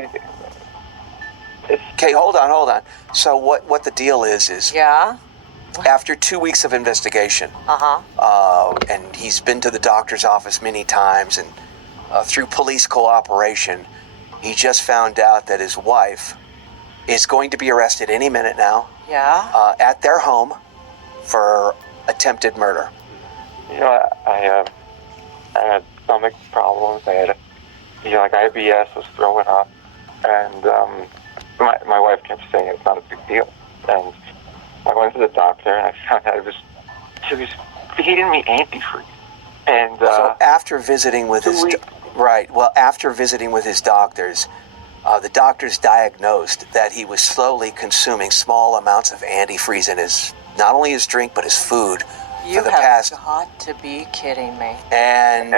mean, Okay, hold on. So what the deal is Yeah. after 2 weeks of investigation, and he's been to the doctor's office many times, and through police cooperation, he just found out that his wife is going to be arrested any minute now. Yeah. At their home for attempted murder. you know, I had stomach problems. I had, like IBS, was throwing up, and my wife kept saying it's not a big deal. And I went to the doctor, and I found out she was feeding me antifreeze. And so after visiting with his after visiting with his doctors, the doctors diagnosed that he was slowly consuming small amounts of antifreeze in not only his drink but his food You for the have past. got to be kidding me. And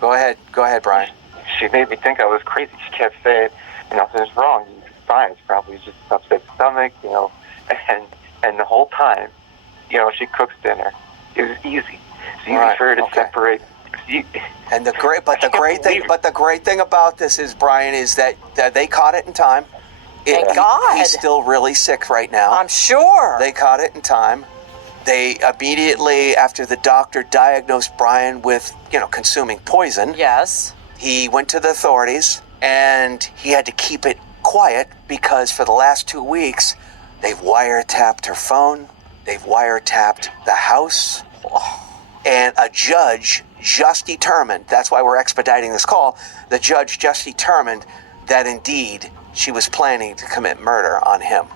go ahead, Brian. She made me think I was crazy. She kept saying, nothing's wrong. You're fine. It's probably just upset stomach, And the whole time, she cooks dinner. It was easy. It's easy for her to separate. And the great thing about this is, Brian, is that they caught it in time. Thank God. He's still really sick right now. I'm sure. They caught it in time. They immediately, after the doctor diagnosed Brian with, consuming poison. Yes. He went to the authorities, and he had to keep it quiet because for the last 2 weeks, they've wiretapped her phone. They've wiretapped the house. And a judge just determined, that's why we're expediting this call, the judge just determined that indeed she was planning to commit murder on him.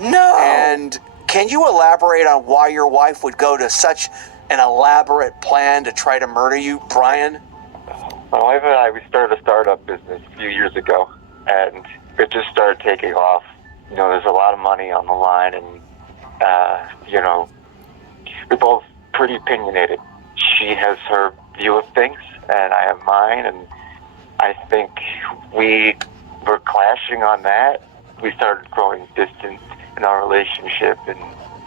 No! And can you elaborate on why your wife would go to such an elaborate plan to try to murder you, Brian? My wife and I, we started a startup business a few years ago, and it just started taking off. There's a lot of money on the line, and, we're both pretty opinionated. She has her view of things, and I have mine, and I think we were clashing on that. We started growing distant in our relationship, and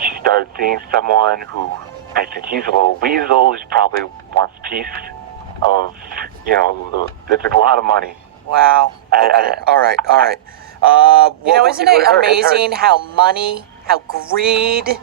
she started seeing someone who, I think he's a little weasel. He probably wants piece of, it's a lot of money. Wow. All right. Isn't it amazing how greed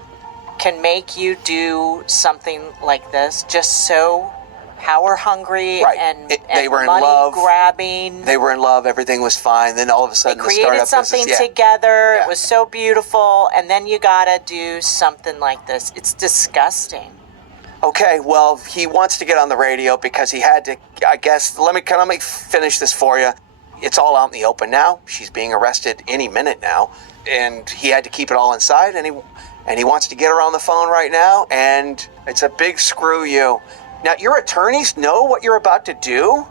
can make you do something like this? Just so power hungry and they were money in love. grabbing. They were in love. Everything was fine. Then all of a sudden, they created something together. It was so beautiful, and then you gotta do something like this. It's disgusting. Okay, well, he wants to get on the radio because he had to. I guess let me finish this for you. It's all out in the open now. She's being arrested any minute now, and he had to keep it all inside. And he wants to get her on the phone right now. And it's a big screw you. Now, your attorneys know what you're about to do?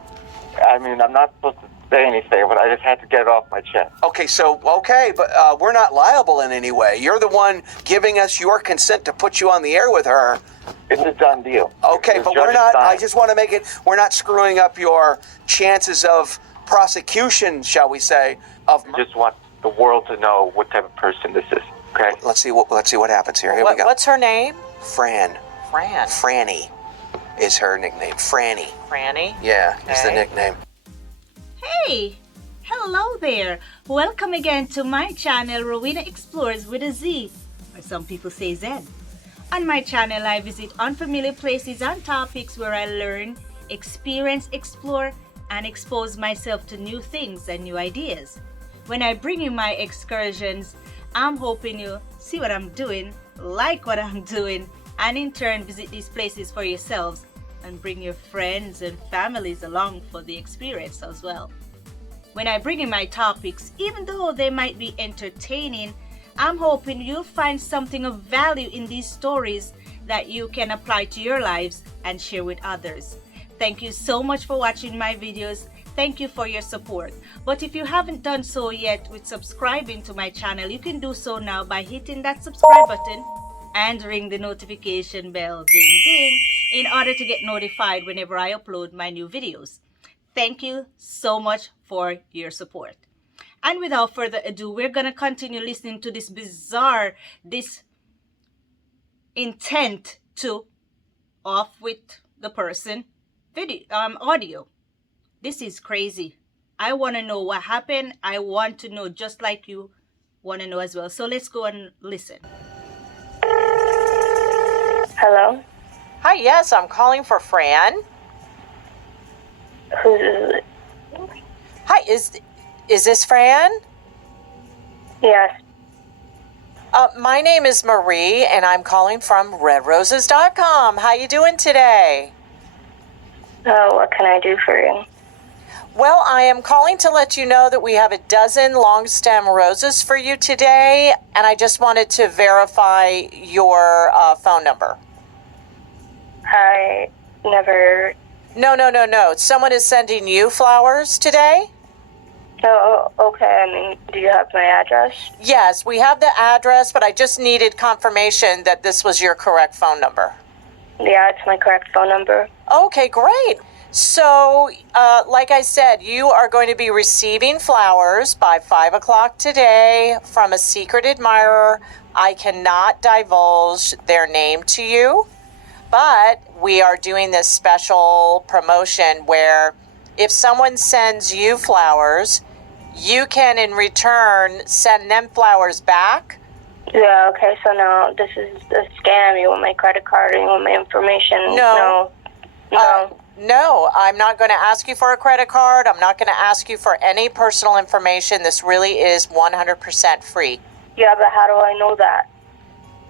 I mean, I'm not supposed to say anything, but I just had to get it off my chest. Okay, but we're not liable in any way. You're the one giving us your consent to put you on the air with her. It's a done deal. Okay, but we're not, I just want to make it, we're not screwing up your chances of prosecution, shall we say, of... I just want the world to know what type of person this is, okay? Let's see what happens here. Here we go. What's her name? Fran. Franny is her nickname. Franny. Franny? Yeah, is the nickname. Hey! Hello there! Welcome again to my channel, Rowena Explorez with a Z, or some people say Z. On my channel, I visit unfamiliar places and topics where I learn, experience, explore, and expose myself to new things and new ideas. When I bring you my excursions, I'm hoping you see what I'm doing, like what I'm doing, and in turn visit these places for yourselves and bring your friends and families along for the experience as well. When I bring in my topics, even though they might be entertaining, I'm hoping you'll find something of value in these stories that you can apply to your lives and share with others. Thank you so much for watching my videos. Thank you for your support. But if you haven't done so yet with subscribing to my channel, you can do so now by hitting that subscribe button and ring the notification bell, ding ding, in order to get notified whenever I upload my new videos. Thank you so much for your support. And without further ado, we're going to continue listening to this bizarre, this intent to off with the person video audio. This is crazy. I want to know what happened. I want to know just like you want to know as well. So let's go and listen. Hello? Hi, yes, I'm calling for Fran. Who's it? Hi, is this Fran? Yes. My name is Marie, and I'm calling from redroses.com. How you doing today? Oh, what can I do for you? Well, I am calling to let you know that we have a dozen long stem roses for you today, and I just wanted to verify your phone number. I never... No. Someone is sending you flowers today? Oh, okay. I mean, do you have my address? Yes, we have the address, but I just needed confirmation that this was your correct phone number. Yeah, it's my correct phone number. Okay, great. So, like I said, you are going to be receiving flowers by 5 o'clock today from a secret admirer. I cannot divulge their name to you, but we are doing this special promotion where if someone sends you flowers, you can in return send them flowers back. Yeah, okay, so now this is a scam. You want my credit card and you want my information? No. No. No, I'm not going to ask you for a credit card. I'm not going to ask you for any personal information. This really is 100% free. Yeah, but how do I know that?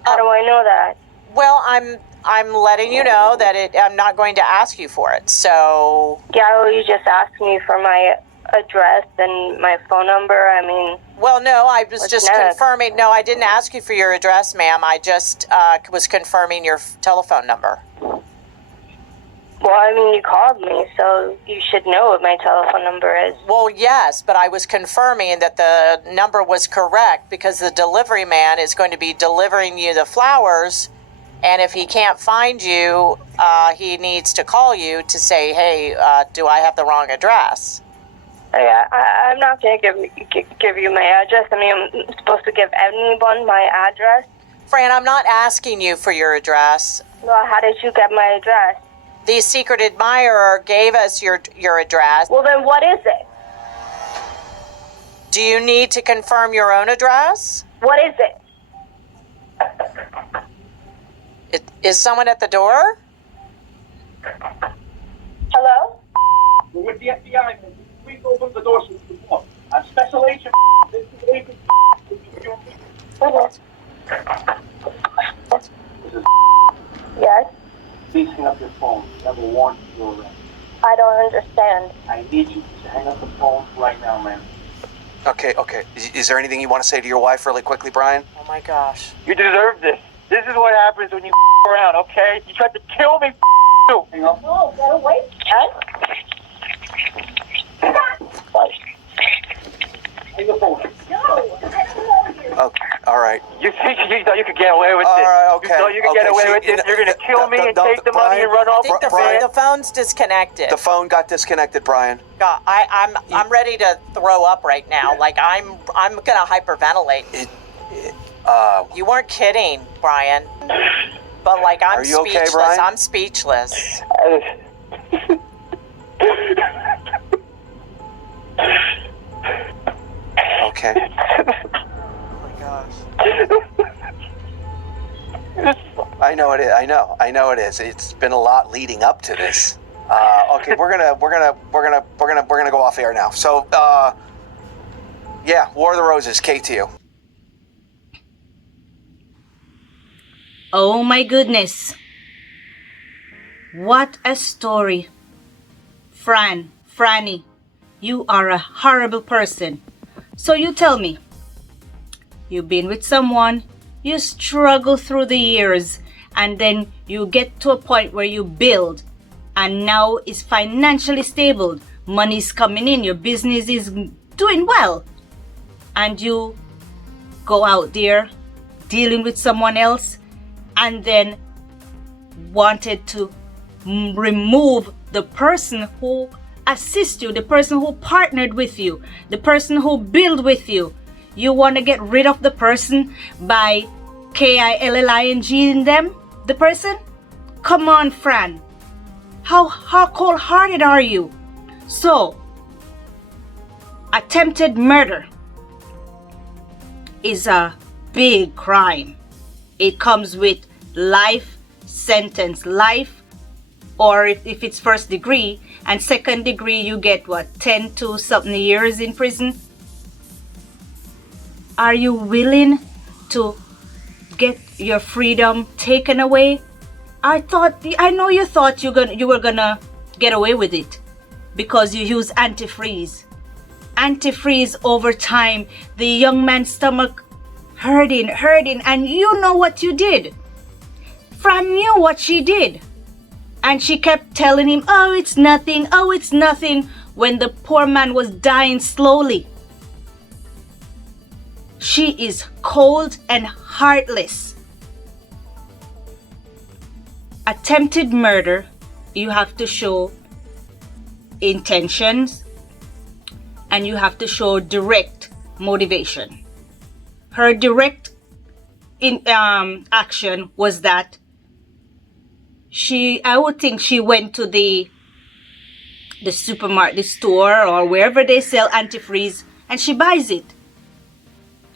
How do I know that? Well, I'm letting you know that I'm not going to ask you for it. So Yeah, well, you just asked me for my address and my phone number. I mean... Well, no, I was just next? confirming. No, I didn't ask you for your address, ma'am. I just was confirming your telephone number. Well, I mean, you called me, so you should know what my telephone number is. Well, yes, but I was confirming that the number was correct because the delivery man is going to be delivering you the flowers, and if he can't find you, he needs to call you to say, hey, do I have the wrong address? Yeah, I'm not going to give you my address. I mean, I'm supposed to give anyone my address. Fran, I'm not asking you for your address. Well, how did you get my address? The secret admirer gave us your address. Well, then what is it? Do you need to confirm your own address? What is it? Is someone at the door? Hello? We're with the FBI. Please open the door so we can walk. I'm Special Agent. This is Agent. Yes? Please hang up your phone. Never warned you were arrested. I don't understand. I need you to hang up the phone right now, man. Okay. Is there anything you want to say to your wife really quickly, Brian? Oh my gosh. You deserve this. This is what happens when you around, okay? You tried to kill me, you. Hang up. No, get away. Hang the phone. Okay, all right. You think you thought you could get away with All this? right, okay. You thought you could get away with See, this? You're going to kill me and take the money and run I off think with the Brian- van? the phone's disconnected. The phone got disconnected, Brian. God, I'm ready to throw up right now. Like I'm gonna hyperventilate. You weren't kidding, Brian. But like I'm Are you okay, speechless. Brian? I'm speechless. Okay. Oh my gosh. I know it is. I know it is. It's been a lot leading up to this. Okay, we're gonna go off air now. So, yeah, War of the Roses, KTU. Oh my goodness. What a story. Franny, you are a horrible person. So you tell me, you've been with someone, you struggle through the years, and then you get to a point where you build, and now it's financially stable, money's coming in, your business is doing well, and you go out there dealing with someone else, and then wanted to remove the person who assist you, the person who partnered with you, the person who built with you. You want to get rid of the person by killing them, the person? Come on, Fran. How cold-hearted are you? So, Attempted murder is a big crime. It comes with life sentence, life, or if it's first degree, and second degree you get what, 10 to something years in prison. Are you willing to get your freedom taken away? I know you thought you were gonna get away with it because you use antifreeze. Antifreeze over time, the young man's stomach hurting, and you know what you did. Fran knew what she did, and she kept telling him, oh, it's nothing, when the poor man was dying slowly. She is cold and heartless. Attempted murder, you have to show intentions and you have to show direct motivation. Her direct action was that I would think she went to the supermarket, the store, or wherever they sell antifreeze, and she buys it.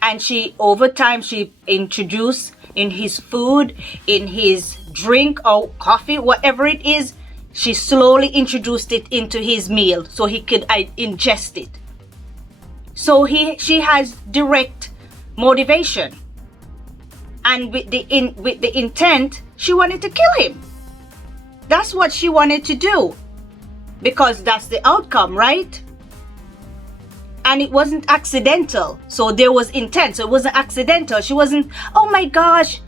And over time, she introduced in his food, in his drink or coffee, whatever it is, she slowly introduced it into his meal so he could ingest it. So she has direct motivation. And with the intent, she wanted to kill him. That's what she wanted to do. Because that's the outcome, right? And it wasn't accidental. So there was intent. So it wasn't accidental. She wasn't, oh my gosh.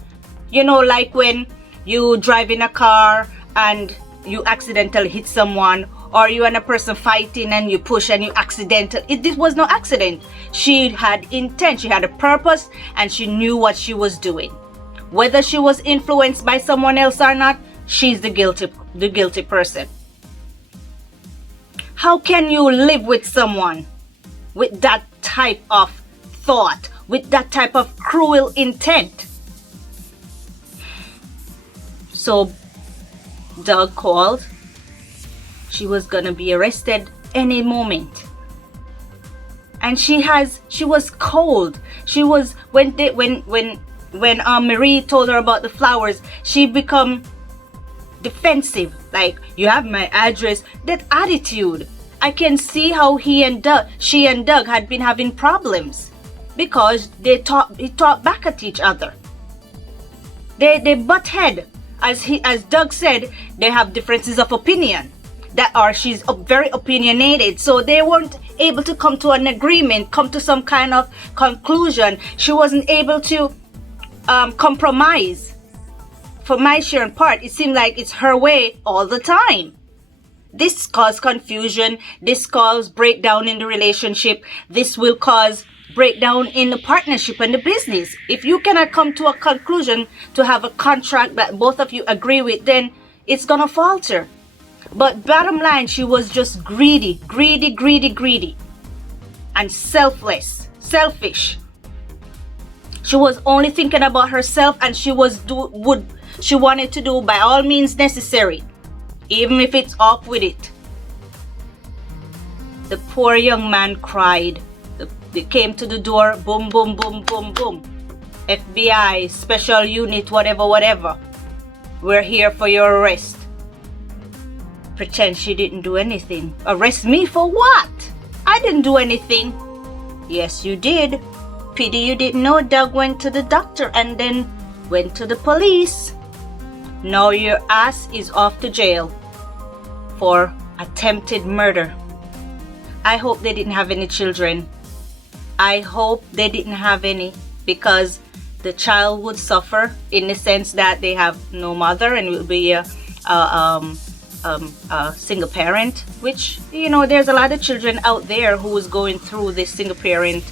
You know, like when you drive in a car and you accidentally hit someone, or you and a person fighting and you push and you this was no accident. She had intent, she had a purpose, and she knew what she was doing. Whether she was influenced by someone else or not, she's the guilty person. How can you live with someone with that type of thought, with that type of cruel intent? So Doug called. She was gonna be arrested any moment. And she was cold. She was when Marie told her about the flowers, she become defensive. Like, you have my address. That attitude. I can see how she and Doug had been having problems because they talk back at each other. They butt head. As Doug said, they have differences of opinion. She's very opinionated, so they weren't able to come to an agreement, come to some kind of conclusion. She wasn't able to compromise. For my share and part, it seemed like it's her way all the time. This caused confusion. This caused breakdown in the relationship. This will cause breakdown in the partnership and the business. If you cannot come to a conclusion to have a contract that both of you agree with, then it's gonna falter. But bottom line, she was just greedy, and selfish. She was only thinking about herself, and she wanted to do by all means necessary, even if it's off with it. The poor young man cried. They came to the door, boom, boom, boom, boom, boom. FBI, special unit, whatever. We're here for your arrest. Pretend she didn't do anything. Arrest me for what? I didn't do anything. Yes, you did. Pity you didn't know Doug went to the doctor and then went to the police. Now your ass is off to jail for attempted murder. I hope they didn't have any children. I hope they didn't have any, because the child would suffer in the sense that they have no mother and will be a single parent, which, you know, there's a lot of children out there who is going through this single parent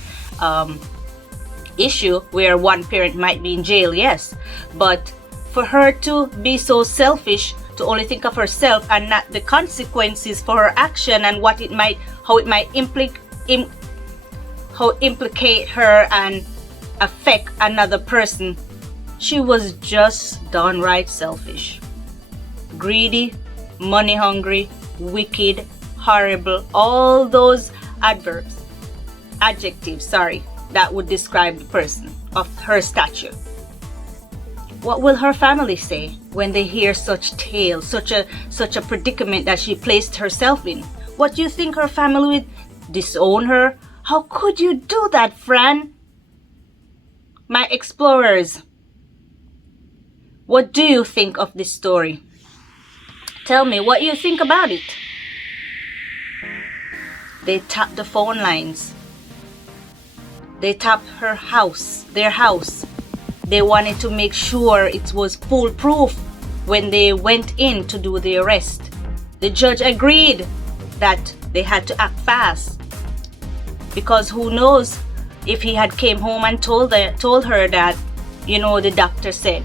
issue where one parent might be in jail, yes, but for her to be so selfish, to only think of herself and not the consequences for her action and how it might implicate her and affect another person, she was just downright selfish, greedy, money hungry, wicked, horrible, all those adverbs. adjective, sorry, that would describe the person of her stature. What will her family say when they hear such tales, such a predicament that she placed herself in? What do you think her family would disown her? How could you do that, Fran? My explorers, what do you think of this story? Tell me what you think about it. They tapped the phone lines. They tapped her house, their house. They wanted to make sure it was foolproof when they went in to do the arrest. The judge agreed that they had to act fast, because who knows if he had came home and told her that, you know, the doctor said.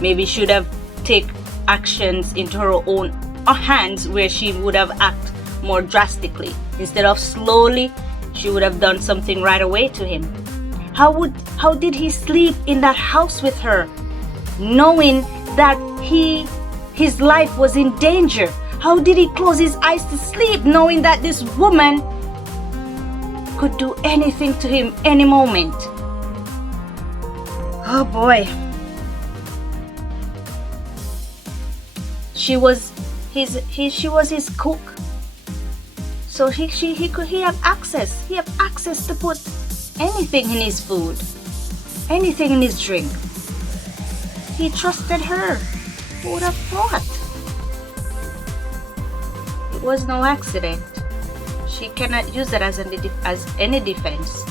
Maybe she should have taken actions into her own hands, where she would have acted more drastically. Instead of slowly, she would have done something right away to him. How did he sleep in that house with her, knowing that his life was in danger? How did he close his eyes to sleep, knowing that this woman could do anything to him any moment? Oh boy. She was his cook. So he have access. He have access to put anything in his food, anything in his drink. He trusted her. Who would have thought? It was no accident. She cannot use it as any defense.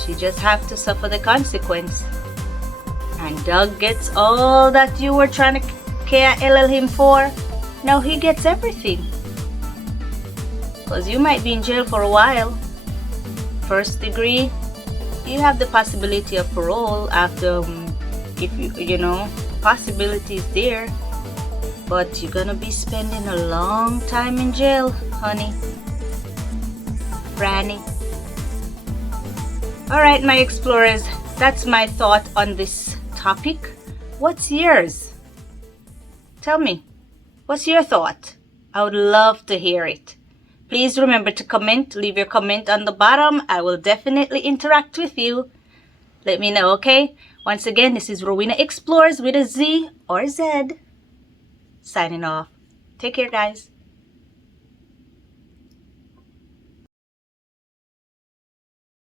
She just have to suffer the consequence. And Doug gets all that you were trying to KLL him for. Now he gets everything. Because you might be in jail for a while. First degree, you have the possibility of parole after, if you know, possibility is there. But you're gonna be spending a long time in jail, honey. Franny. Alright, my explorers, that's my thought on this topic. What's yours? Tell me, what's your thought? I would love to hear it. Please remember to comment. Leave your comment on the bottom. I will definitely interact with you. Let me know, okay? Once again, this is Rowena Explorez with a Z or Z. Signing off. Take care, guys.